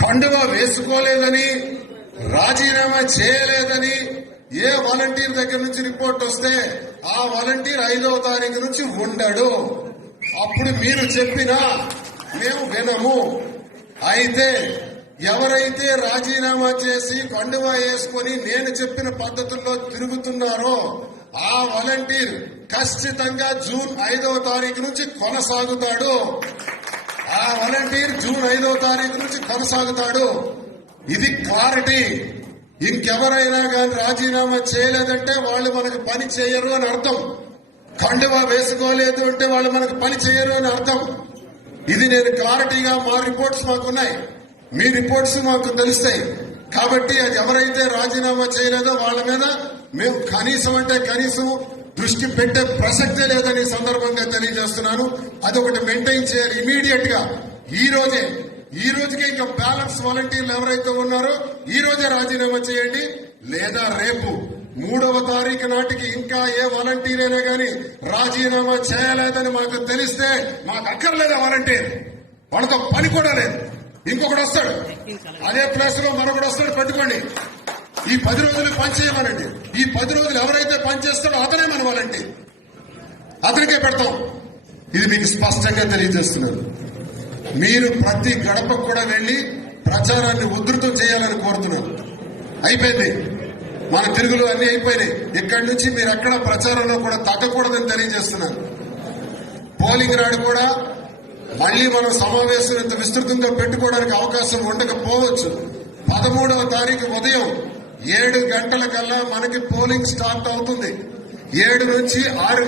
కండువా వేసుకోలేదని, రాజీనామా చేయలేదని ఏ వాలంటీర్ దగ్గర నుంచి రిపోర్ట్ వస్తే ఆ వాలంటీర్ 5వ తారీఖు నుంచి ఉండడు. అప్పుడు మీరు చెప్పినా మేము వినము. అయితే ఎవరైతే రాజీనామా చేసి కండువా వేసుకొని నేను చెప్పిన పద్ధతుల్లో తిరుగుతున్నారో ఆ వాలంటీర్ ఖచ్చితంగా జూన్ 5వ తారీఖు నుంచి కొనసాగుతాడు. ఆ వాలంటీర్ జూన్ 5వ తారీఖు నుంచి కొనసాగుతాడు. ఇది క్లారిటీ. ఇంకెవరైనా కానీ రాజీనామా చేయలేదంటే వాళ్ళు మనకు పని చేయరు అని అర్థం. కండువా వేసుకోలేదు అంటే వాళ్ళు మనకు పని చేయరు అని అర్థం. ఇది నేను క్లారిటీగా మా రిపోర్ట్స్ మాకున్నాయి, మీ రిపోర్ట్స్ మాకు తెలుస్తాయి. కాబట్టి అది ఎవరైతే రాజీనామా చేయలేదో వాళ్ళ మీద మేము కనీసం అంటే కనీసం దృష్టి పెట్టే ప్రసక్తే లేదని సందర్భంగా తెలియజేస్తున్నాను. అదొకటి మెయింటైన్ చేయాలి ఇమీడియట్ గా. ఈ రోజుకే ఇంకా బ్యాలెన్స్ వాలంటీర్లు ఎవరైతే ఉన్నారో ఈ రోజే రాజీనామా చేయండి. లేదా రేపు 3వ తారీఖు నాటికి ఇంకా ఏ వాలంటీర్ అయినా కానీ రాజీనామా చేయలేదని మాకు తెలిస్తే మాకు అక్కర్లేదా వాలంటీర్, వాళ్ళతో పని కూడా లేదు. ఇంకొకటి వస్తాడు, అదే ప్లేస్ లో మరొకటి వస్తాడు, పెట్టుకోండి. ఈ 10 రోజులు పనిచేయమనండి. ఈ 10 రోజులు ఎవరైతే పనిచేస్తాడో అతనే మన వాలంటీర్, అతనికే పెడతాం. ఇది మీకు స్పష్టంగా తెలియజేస్తున్నారు. మీరు ప్రతి గడపకు కూడా వెళ్లి ప్రచారాన్ని ఉధృతం చేయాలని కోరుతున్నాను. అయిపోయింది, మన తిరుగులు అన్ని అయిపోయినాయి. ఇక్కడి నుంచి మీరు ఎక్కడ ప్రచారంలో కూడా తగ్గకూడదని తెలియజేస్తున్నాను. పోలింగ్ నాడు కూడా మళ్లీ మనం సమావేశం ఇంత విస్తృతంగా పెట్టుకోవడానికి అవకాశం ఉండకపోవచ్చు. 13వ తారీఖు ఉదయం 7 గంటల కల్లా మనకి పోలింగ్ స్టార్ట్ అవుతుంది. 7 నుంచి 6